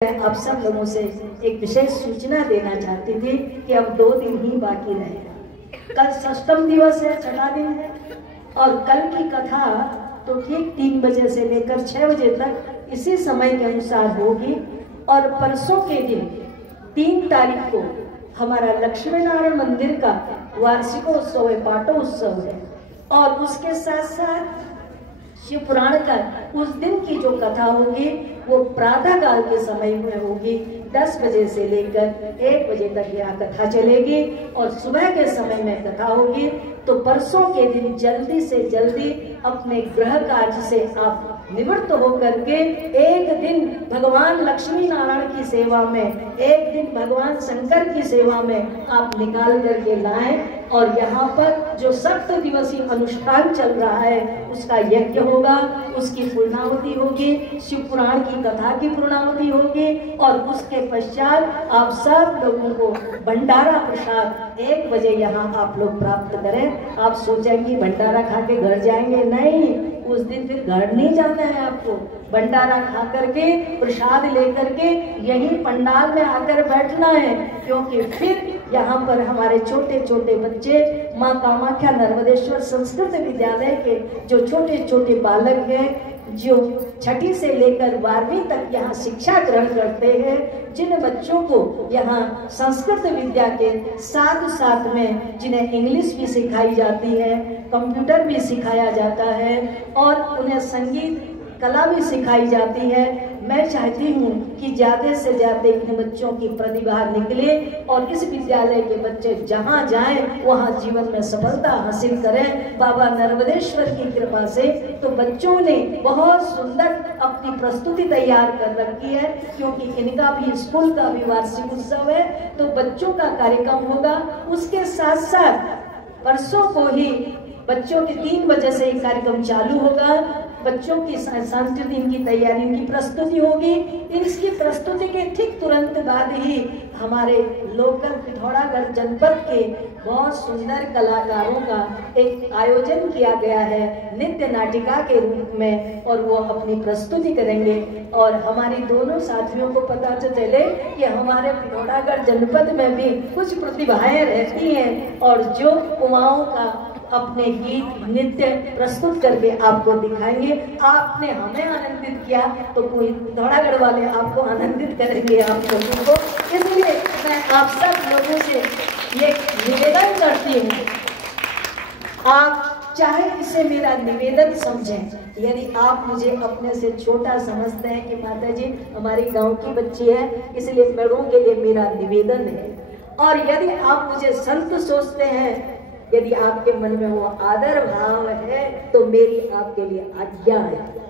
मैं आप सब लोगों से एक विशेष सूचना देना चाहती थी कि अब 2 दिन ही बाकी रहे। कल षष्ठम दिवस है, छठा दिन है, और कल की कथा तो ठीक 3 बजे से लेकर 6 बजे तक इसी समय के अनुसार होगी। और परसों के दिन 3 तारीख को हमारा लक्ष्मी नारायण मंदिर का वार्षिकोत्सव है, पाटोत्सव है। और उसके साथ साथ शिव पुराण का उस दिन की जो कथा होगी वो प्रातः काल के समय में होगी। 10 बजे से लेकर 1 बजे तक यह कथा चलेगी और सुबह के समय में कथा होगी। तो परसों के दिन जल्दी से जल्दी अपने गृह कार्य से आप निवृत्त होकर के एक दिन भगवान लक्ष्मी नारायण की सेवा में, एक दिन भगवान शंकर की सेवा में आप निकाल करके लाएं। और यहाँ पर जो 7 दिवसीय अनुष्ठान चल रहा है उसका यज्ञ होगा, उसकी पूर्णाहुति होगी, शिव पुराण की कथा की पूर्णाहुति होगी। और उसके पश्चात आप सब लोगों को भंडारा प्रसाद 1 बजे यहाँ आप लोग प्राप्त करें। आप सोचेंगे भंडारा खा के घर जाएंगे, नहीं, उस दिन फिर घर नहीं जाना है आपको। भंडारा खा करके प्रसाद लेकर के यहीं पंडाल में आकर बैठना है, क्योंकि फिर यहाँ पर हमारे छोटे छोटे बच्चे माँ कामाख्या नर्मदेश्वर संस्कृत विद्यालय के जो छोटे छोटे बालक हैं, जो 6ठी से लेकर 12वीं तक यहाँ शिक्षा ग्रहण करते हैं, जिन बच्चों को यहाँ संस्कृत विद्या के साथ साथ में जिन्हें इंग्लिश भी सिखाई जाती है, कंप्यूटर भी सिखाया जाता है और उन्हें संगीत कला भी सिखाई जाती है। मैं चाहती हूँ कि ज़्यादा से ज़्यादा इन बच्चों की प्रतिभा निकले और इस विद्यालय के बच्चे जहाँ जाएं वहाँ जीवन में सफलता हासिल करें बाबा नर्मदेश्वर की कृपा से। तो बच्चों ने बहुत सुंदर अपनी प्रस्तुति तैयार कर रखी है, क्योंकि इनका भी स्कूल का भी वार्षिक उत्सव है, तो बच्चों का कार्यक्रम होगा। उसके साथ साथ परसों को ही बच्चों के 3 बजे से एक कार्यक्रम चालू होगा। बच्चों की सांस्कृतिक की तैयारी, इनकी प्रस्तुति होगी। इसकी प्रस्तुति के ठीक तुरंत बाद ही हमारे लोकल पिथौरागढ़ जनपद के बहुत सुंदर कलाकारों का एक आयोजन किया गया है नृत्य नाटिका के रूप में, और वो अपनी प्रस्तुति करेंगे। और हमारी दोनों साथियों को पता चले कि हमारे पिथौरागढ़ जनपद में भी कुछ प्रतिभाएं रहती हैं और जो कुमाऊं का अपने गीत नृत्य प्रस्तुत करके आपको दिखाएंगे। आपने हमें आनंदित किया तो कोई पिथौरागढ़ वाले आपको आनंदित करेंगे आप लोगों को। इसलिए मैं आप सब लोगों से ये निवेदन करती हूँ, आप चाहे इसे मेरा निवेदन समझें। यदि आप मुझे अपने से छोटा समझते हैं कि माता जी हमारी गांव की बच्ची है, इसलिए बड़ों के लिए मेरा निवेदन है। और यदि आप मुझे संत सोचते हैं, यदि आपके मन में वो आदर भाव है, तो मेरी आपके लिए आज्ञा है।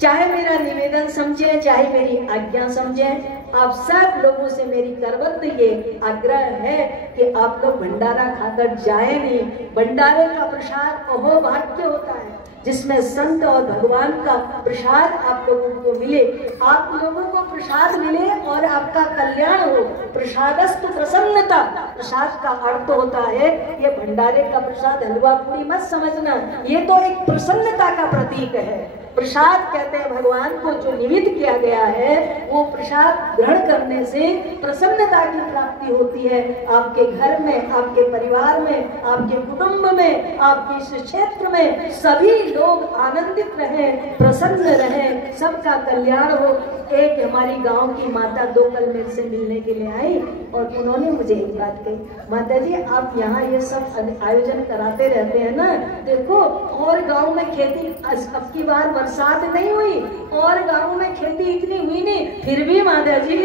चाहे मेरा निवेदन समझें, चाहे मेरी आज्ञा समझें, आप सब लोगों से मेरी करवत ये आग्रह है कि आप लोग भंडारा खाकर जाए नहीं। भंडारे का प्रसाद अहो भाग्य होता है, जिसमें संत और भगवान का प्रसाद आप लोगों को मिले, आप लोगों को प्रसाद मिले और आपका कल्याण हो। प्रसादस्तु प्रसन्नता, प्रसाद का अर्थ होता है, ये भंडारे का प्रसाद हलवा पूरी मत समझना, ये तो एक प्रसन्नता का प्रतीक है। प्रसाद कहते हैं भगवान को जो निवेदित किया गया है, वो प्रसाद ग्रहण करने से प्रसन्नता की प्राप्ति होती है। आपके घर में, आपके परिवार में, आपके कुटुंब में, आपके इस क्षेत्र में सभी लोग आनंदित रहें, प्रसन्न रहें, सबका कल्याण हो। एक हमारी गांव की माता 2 कल मेरे से मिलने के लिए आई और उन्होंने मुझे एक बात कही, माता जी आप यहाँ ये सब आयोजन कराते रहते हैं ना, देखो और गांव में खेती अब की बार बरसात नहीं हुई और गांव में खेती इतनी हुई नहीं, फिर भी माता जी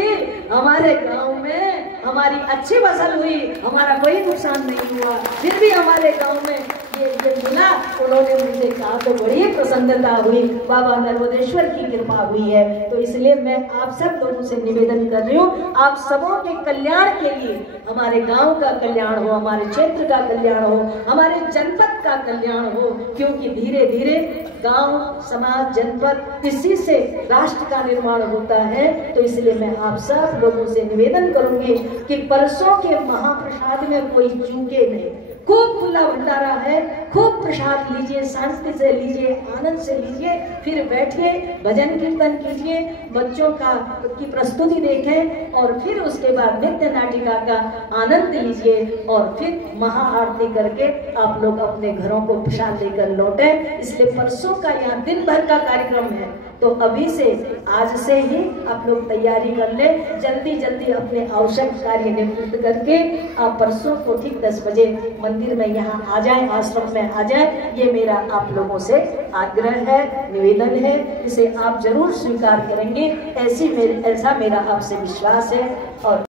हमारे गांव में हमारी अच्छी फसल हुई, हमारा कोई नुकसान नहीं हुआ, फिर भी हमारे गांव में ये मिला। उन्होंने मुझे कहा तो बड़ी प्रसन्नता हुई, बाबा नर्मदेश्वर की कृपा हुई है। तो इसलिए मैं आप सब लोगों से निवेदन कर रही हूँ, आप सबों के कल्याण के लिए, हमारे गांव का कल्याण हो, हमारे क्षेत्र का कल्याण हो, हमारे जनपद का कल्याण हो, क्योंकि धीरे धीरे गांव, समाज, जनपद, इसी से राष्ट्र का निर्माण होता है। तो इसलिए मैं आप सब लोगों से निवेदन करूंगी कि परसों के महाप्रसाद में कोई चूके नहीं। खूब खुला भंडारा है, खूब प्रसाद लीजिए, शांति से लीजिए, आनंद से लीजिए, फिर बैठिए, भजन कीर्तन कीजिए। बच्चों की प्रस्तुति देखें और फिर उसके बाद नृत्य नाटिका का आनंद लीजिए और फिर महाआरती करके आप लोग अपने घरों को प्रसाद लेकर लौटे। इसलिए परसों का यहाँ दिन भर का कार्यक्रम है, तो अभी से आज से ही आप लोग तैयारी कर ले, जल्दी जल्दी अपने आवश्यक कार्य निवृत्त करके आप परसों को ठीक 10 बजे मंदिर में यहाँ आ जाए, आश्रम में आ जाए। ये मेरा आप लोगों से आग्रह है, निवेदन है, इसे आप जरूर स्वीकार करेंगे, ऐसा मेरा आपसे विश्वास है। और